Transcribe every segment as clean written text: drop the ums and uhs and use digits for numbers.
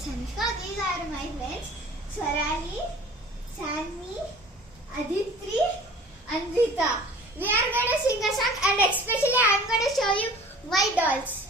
is Anushka. These are my friends Swarali, Sanmi, Aditri, and Rita. We are going to sing a song, and especially I am going to show you my dolls.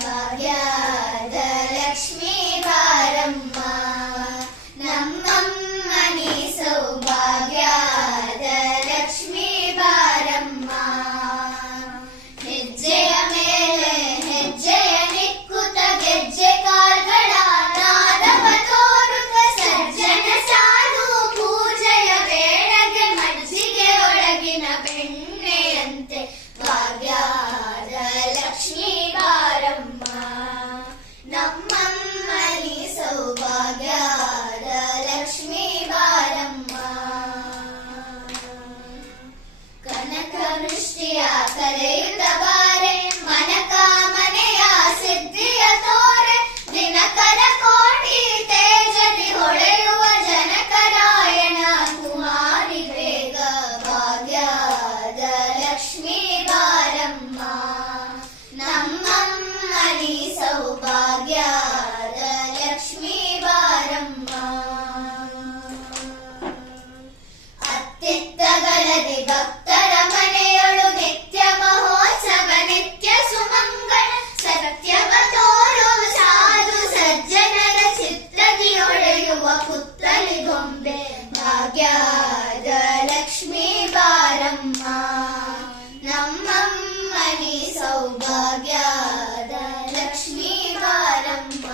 ಭಾಗ್ಯದ ಲಕ್ಷ್ಮೀ ಬಾರಮ್ಮ ನಮ್ಮಮ್ಮನಿ ಸೌಭಾಗ್ಯದ ಲಕ್ಷ್ಮೀ ಬಾರಮ್ಮ ಹೆಜ್ಜೆಯ ಮೇಲೆ ಹೆಜ್ಜೆಯ ನಿಕ್ಕುತ ಗೆಜ್ಜೆ ಕಾಲ್ಗಳ ನಾದವ ತೋರುತ್ತ ಸಜ್ಜನ ಸಾಧು ಪೂಜೆಯ ವೇಳೆಗೆ ಮಜ್ಜಿಗೆ ಒಳಗಿನ ಬೆಣ್ಣೆಯಂತೆ ಭಾಗ್ಯದ ಲಕ್ಷ್ಮೀ ಬಾರಮ್ಮ ನಮ್ಮಮ್ಮನಿ ಸೌಭಾಗ್ಯದ ಲಕ್ಷ್ಮೀ ಬಾರಮ್ಮ ಕನಕ ವೃಷ್ಟಿಯ ಕರೆಯುತ್ತ ಬಾರೆ ಮನಕಾಮನೆಯ ಸಿದ್ಧಿಯ ತೋರೆ ದಿನಕರ ಕೋಟಿ ತೇಜದಿ ಹೊಳೆಯುವ ಜನಕರಾಯಣ ಕುಮಾರಿ ಬೇಗ ಭಾಗ್ಯದ ಲಕ್ಷ್ಮೀ ಬಾರಮ್ಮ ನಮ್ಮಮ್ಮನಿ ಸೌಭಾಗ್ಯದ ಲಕ್ಷ್ಮೀ ಬಾರಮ್ಮ ಅತ್ತಿತ್ತಗಲದೆ ಭಕ್ತರ ಮನೆಯೊಳು ನಿತ್ಯ ಮಹೋತ್ಸವ ನಿತ್ಯ ಸುಮಂಗಳ ಸತ್ಯವ ತೋರು ಸಾಧು ಸಜ್ಜನರ ಚಿತ್ರದಿ ಹೊಳೆಯುವ ಪುತ್ತಲಿ ಗೊಂಬೆ ಭಾಗ್ಯದ ಲಕ್ಷ್ಮೀ ಬಾರಮ್ಮ ನಮ್ಮಮ್ಮನಿ ಸೌಭಾಗ್ಯದ ಲಕ್ಷ್ಮೀ ಬಾರಮ್ಮ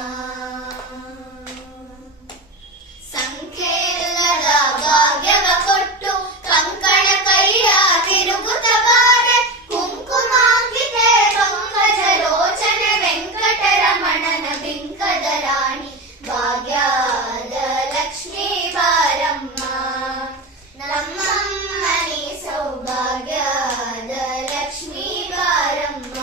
ಸಂಖ್ಯೆಯಿಲ್ಲದ ಭಾಗ್ಯವ ಕೊಟ್ಟು ಕಂಕಣ ಕೈಯ ತಿರುಗುತ್ತ ಬಾರೆ ಕುಂಕುಮಾಂಕಿತೆ ಪಂಕಜ ರೋಚನೆ ವೆಂಕಟರಮಣನ ಬಿಂಕದ ರಾಣಿ ಭಾಗ್ಯದ ಲಕ್ಷ್ಮೀ ಬಾರಮ್ಮ ನಮ್ಮಮ್ಮನಿ ಸೌಭಾಗ್ಯದ ಲಕ್ಷ್ಮೀ ಬಾರಮ್ಮ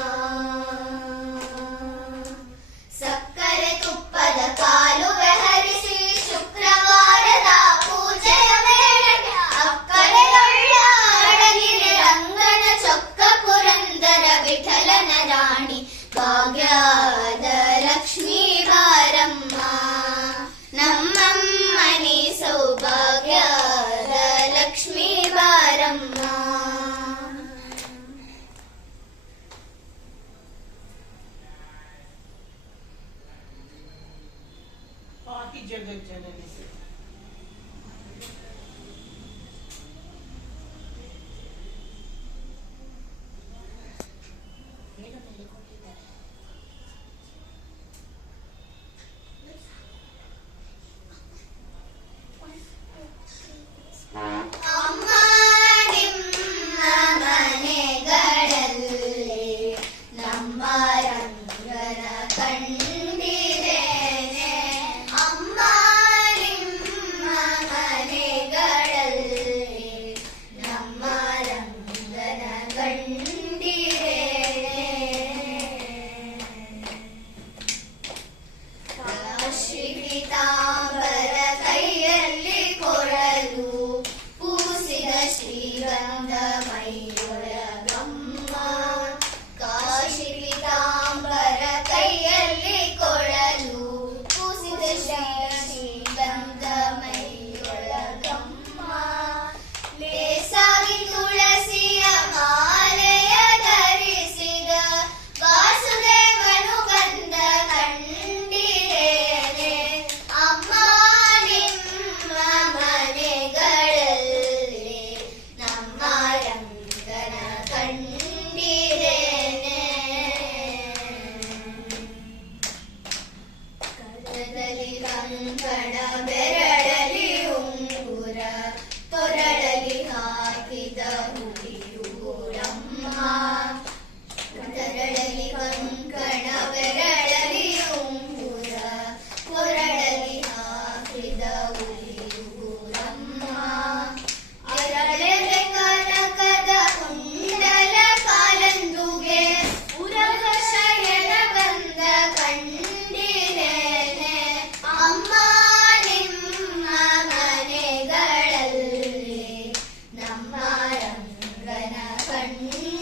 ಸಕ್ಕರೆ ತುಪ್ಪದ ಕಾಲುವೆ ಹರಿಸಿ ಶುಕ್ರವಾರದ ಪೂಜೆಯ ವೇಳೆಗೆ ಅಕ್ಕರೆಯೊಳ್ಳ ಅಡಗಿರೆ ರಂಗನ ಚೊಕ್ಕ ಪುರಂದರ ವಿಠಲನ ರಾಣಿ ಭಾಗ್ಯದ ಲಕ್ಷ್ಮೀ ಬಾರಮ್ಮ ನಮ್ಮಮ್ಮನಿ ಸೌಭಾಗ್ಯದ ಲಕ್ಷ್ಮೀ ಬಾರಮ್ಮ पाति जगत जननी से ಅಮ್ಮ ನಿಮ್ಮ ಮನೆಗಳಲ್ಲಿ ನಮ್ಮ ರಂಗನ ಕಂಡಿರೇನೆ ಅಮ್ಮ ನಿಮ್ಮ ಕರದಲ್ಲಿ ಕಂಕಣ ಬೆರಳಲಿ ಉಂಗುರ ತೊರಳಲಿ ಹಾಕಿದ ಹುಲಿಯೂರಮ್ಮ ಕರಳಲಿ ಕಂಕಣ ಬೆರಳಲಿ ಉಂಗುರ ತೊರಳಲಿ ಹಾಕಿದ ಹುಲಿಯೂರಮ್ಮ ಅರಳೆಲೆ ಕನಕದ ಕುಂಡಲ ಕಾಲಂದುಗೆ ಉರಗ ಶಯನ ಬಂದ ಕಂಡಿರೇನೆ ಅಮ್ಮ ನಿಮ್ಮ ಮನೆಗಳಲ್ಲಿ ನಮ್ಮ ರಂಗನ ಕಂಡಿರೇನೆ.